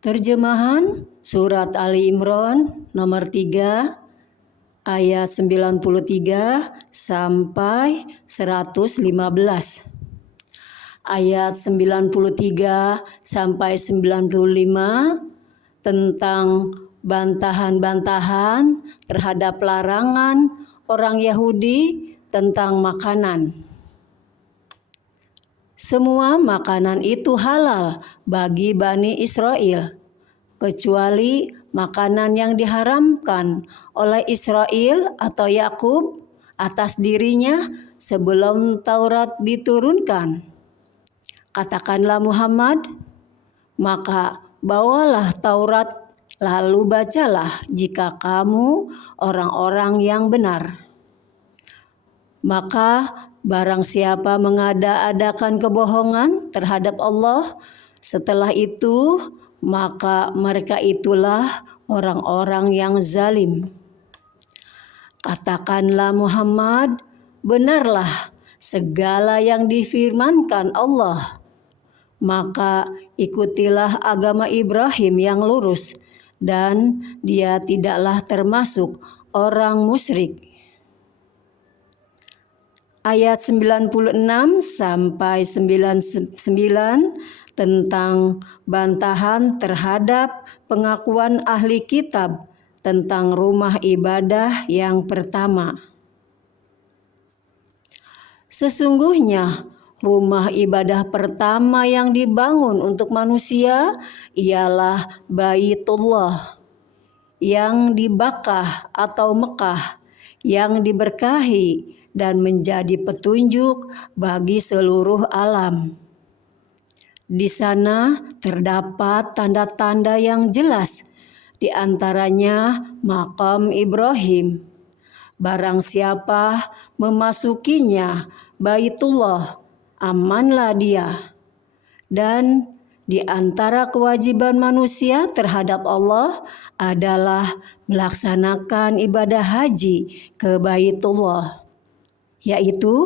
Terjemahan Surat Ali Imran nomor 3 ayat 93 sampai 115. Ayat 93 sampai 95 tentang bantahan-bantahan terhadap larangan orang Yahudi tentang makanan. Semua makanan itu halal bagi Bani Israel, kecuali makanan yang diharamkan oleh Israel atau Yakub atas dirinya sebelum Taurat diturunkan. Katakanlah Muhammad, maka bawalah Taurat lalu bacalah jika kamu orang-orang yang benar. Maka barang siapa mengada-adakan kebohongan terhadap Allah, setelah itu maka mereka itulah orang-orang yang zalim. Katakanlah Muhammad, benarlah segala yang difirmankan Allah. Maka ikutilah agama Ibrahim yang lurus, dan dia tidaklah termasuk orang musyrik. Ayat 96 sampai 99 tentang bantahan terhadap pengakuan ahli kitab tentang rumah ibadah yang pertama. Sesungguhnya rumah ibadah pertama yang dibangun untuk manusia ialah Baitullah yang di Bakkah atau Mekah yang diberkahi dan menjadi petunjuk bagi seluruh alam. Di sana terdapat tanda-tanda yang jelas, di antaranya makam Ibrahim. Barang siapa memasukinya Baitullah, amanlah dia. Dan di antara kewajiban manusia terhadap Allah adalah melaksanakan ibadah haji ke Baitullah, yaitu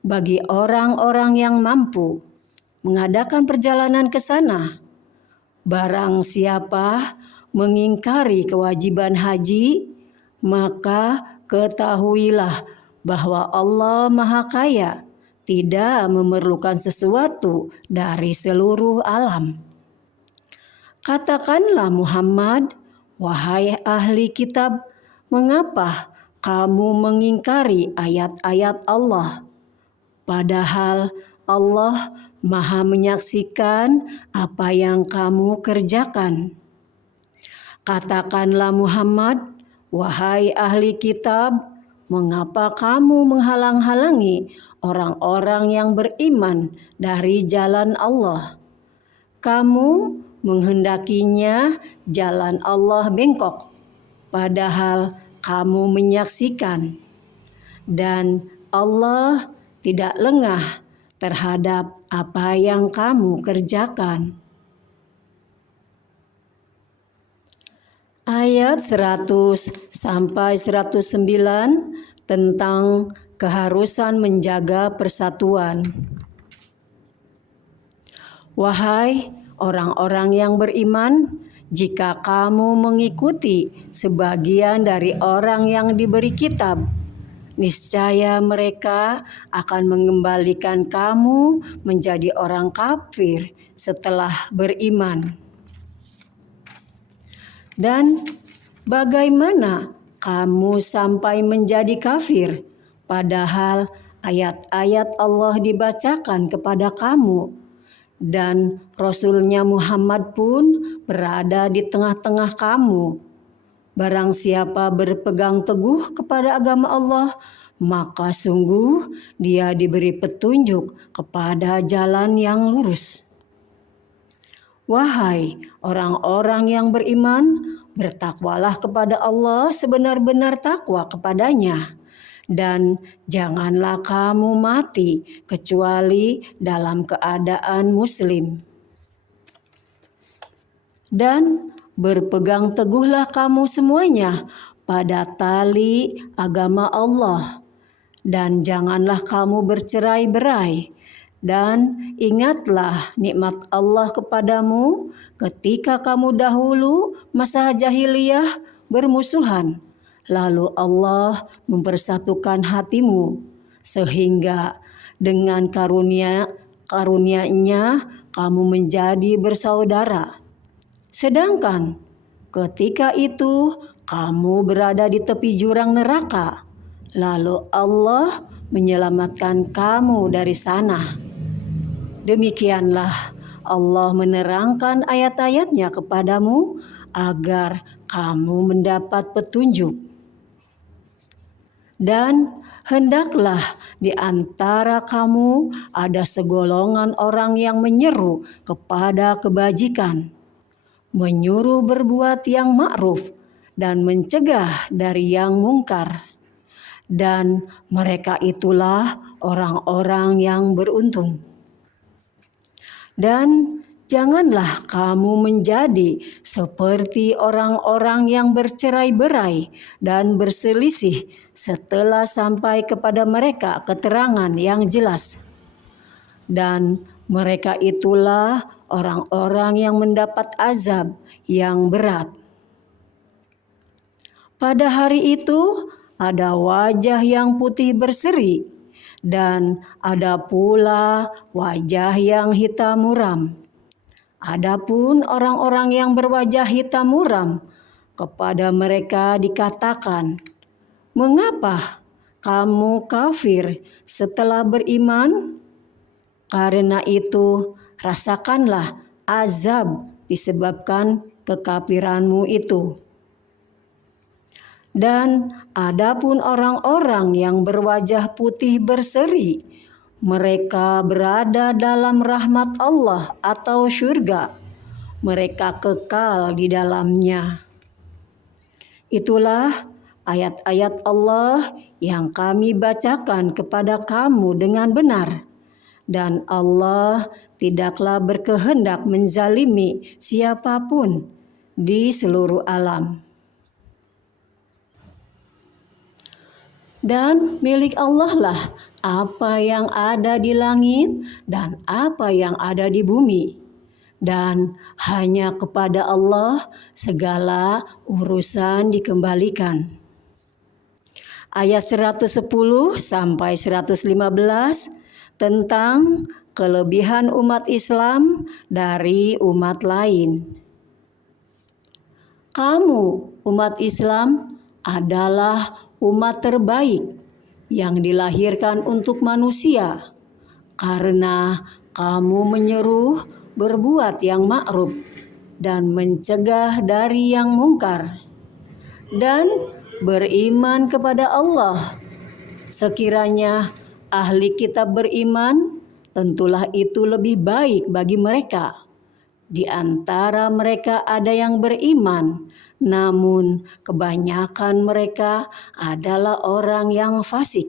bagi orang-orang yang mampu mengadakan perjalanan ke sana. Barang siapa mengingkari kewajiban haji, maka ketahuilah bahwa Allah Maha Kaya, tidak memerlukan sesuatu dari seluruh alam. Katakanlah Muhammad, wahai ahli kitab, mengapa kamu mengingkari ayat-ayat Allah? Padahal Allah Maha menyaksikan apa yang kamu kerjakan. Katakanlah Muhammad, wahai ahli kitab, mengapa kamu menghalang-halangi orang-orang yang beriman dari jalan Allah? Kamu menghendakinya jalan Allah bengkok, padahal kamu menyaksikan. Dan Allah tidak lengah terhadap apa yang kamu kerjakan. Ayat 100 sampai 109 tentang keharusan menjaga persatuan. Wahai orang-orang yang beriman, jika kamu mengikuti sebagian dari orang yang diberi kitab, niscaya mereka akan mengembalikan kamu menjadi orang kafir setelah beriman. Dan bagaimana kamu sampai menjadi kafir, padahal ayat-ayat Allah dibacakan kepada kamu, dan Rasulnya Muhammad pun berada di tengah-tengah kamu. Barang siapa berpegang teguh kepada agama Allah, maka sungguh dia diberi petunjuk kepada jalan yang lurus. Wahai orang-orang yang beriman, bertakwalah kepada Allah sebenar-benar takwa kepadanya. Dan janganlah kamu mati kecuali dalam keadaan muslim. Dan berpegang teguhlah kamu semuanya pada tali agama Allah, dan janganlah kamu bercerai-berai, Dan ingatlah nikmat Allah kepadamu ketika kamu dahulu masa jahiliyah bermusuhan. Lalu Allah mempersatukan hatimu sehingga dengan karunia-Nya kamu menjadi bersaudara. Sedangkan ketika itu kamu berada di tepi jurang neraka, lalu Allah menyelamatkan kamu dari sana. Demikianlah Allah menerangkan ayat-ayat-Nya kepadamu agar kamu mendapat petunjuk. Dan hendaklah di antara kamu ada segolongan orang yang menyeru kepada kebajikan, menyuruh berbuat yang ma'ruf dan mencegah dari yang mungkar. Dan mereka itulah orang-orang yang beruntung. Dan janganlah kamu menjadi seperti orang-orang yang bercerai-berai dan berselisih setelah sampai kepada mereka keterangan yang jelas. Dan mereka itulah orang-orang yang mendapat azab yang berat. Pada hari itu ada wajah yang putih berseri, dan ada pula wajah yang hitam muram. Adapun orang-orang yang berwajah hitam muram, kepada mereka dikatakan, "Mengapa kamu kafir setelah beriman? Karena itu rasakanlah azab disebabkan kekafiranmu itu." Dan adapun orang-orang yang berwajah putih berseri, mereka berada dalam rahmat Allah atau syurga. Mereka kekal di dalamnya. Itulah ayat-ayat Allah yang kami bacakan kepada kamu dengan benar. Dan Allah tidaklah berkehendak menzalimi siapapun di seluruh alam. Dan milik Allah lah apa yang ada di langit dan apa yang ada di bumi. Dan hanya kepada Allah segala urusan dikembalikan. Ayat 110 sampai 115 tentang kelebihan umat Islam dari umat lain. Kamu, umat Islam, adalah umat terbaik yang dilahirkan untuk manusia, karena kamu menyeru berbuat yang ma'ruf dan mencegah dari yang mungkar, dan beriman kepada Allah. Sekiranya ahli kitab beriman, tentulah itu lebih baik bagi mereka. Di antara mereka ada yang beriman, namun kebanyakan mereka adalah orang yang fasik.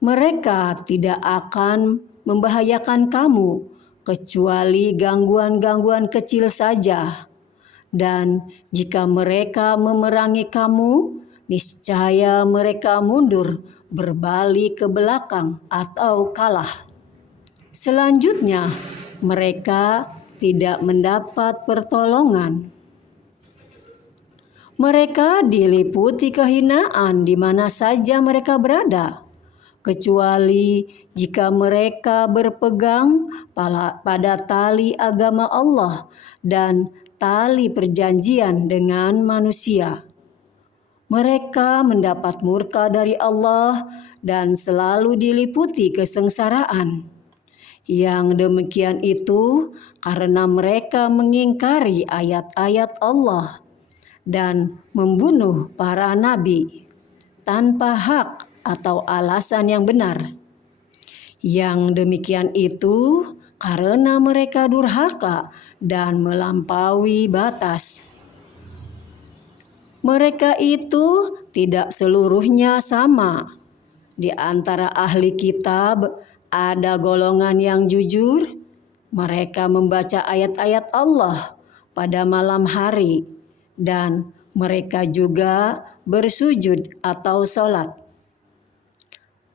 Mereka tidak akan membahayakan kamu kecuali gangguan-gangguan kecil saja. Dan jika mereka memerangi kamu, niscaya mereka mundur, berbalik ke belakang atau kalah. Selanjutnya, mereka tidak mendapat pertolongan. Mereka diliputi kehinaan di mana saja mereka berada, kecuali jika mereka berpegang pada tali agama Allah dan tali perjanjian dengan manusia. Mereka mendapat murka dari Allah dan selalu diliputi kesengsaraan. Yang demikian itu karena mereka mengingkari ayat-ayat Allah dan membunuh para nabi tanpa hak atau alasan yang benar. Yang demikian itu karena mereka durhaka dan melampaui batas. Mereka itu tidak seluruhnya sama. Di antara ahli kitab ada golongan yang jujur, mereka membaca ayat-ayat Allah pada malam hari, dan mereka juga bersujud atau sholat.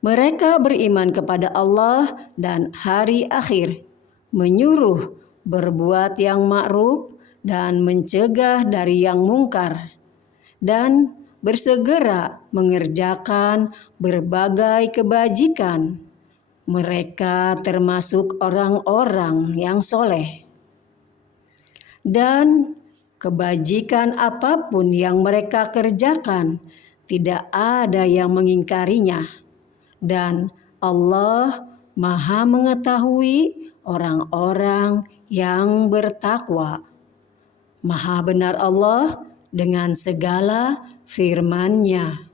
Mereka beriman kepada Allah dan hari akhir, menyuruh berbuat yang ma'ruf dan mencegah dari yang mungkar, dan bersegera mengerjakan berbagai kebajikan. Mereka termasuk orang-orang yang soleh. Dan kebajikan apapun yang mereka kerjakan, tidak ada yang mengingkarinya. Dan Allah Maha mengetahui orang-orang yang bertakwa. Maha benar Allah dengan segala firman-Nya.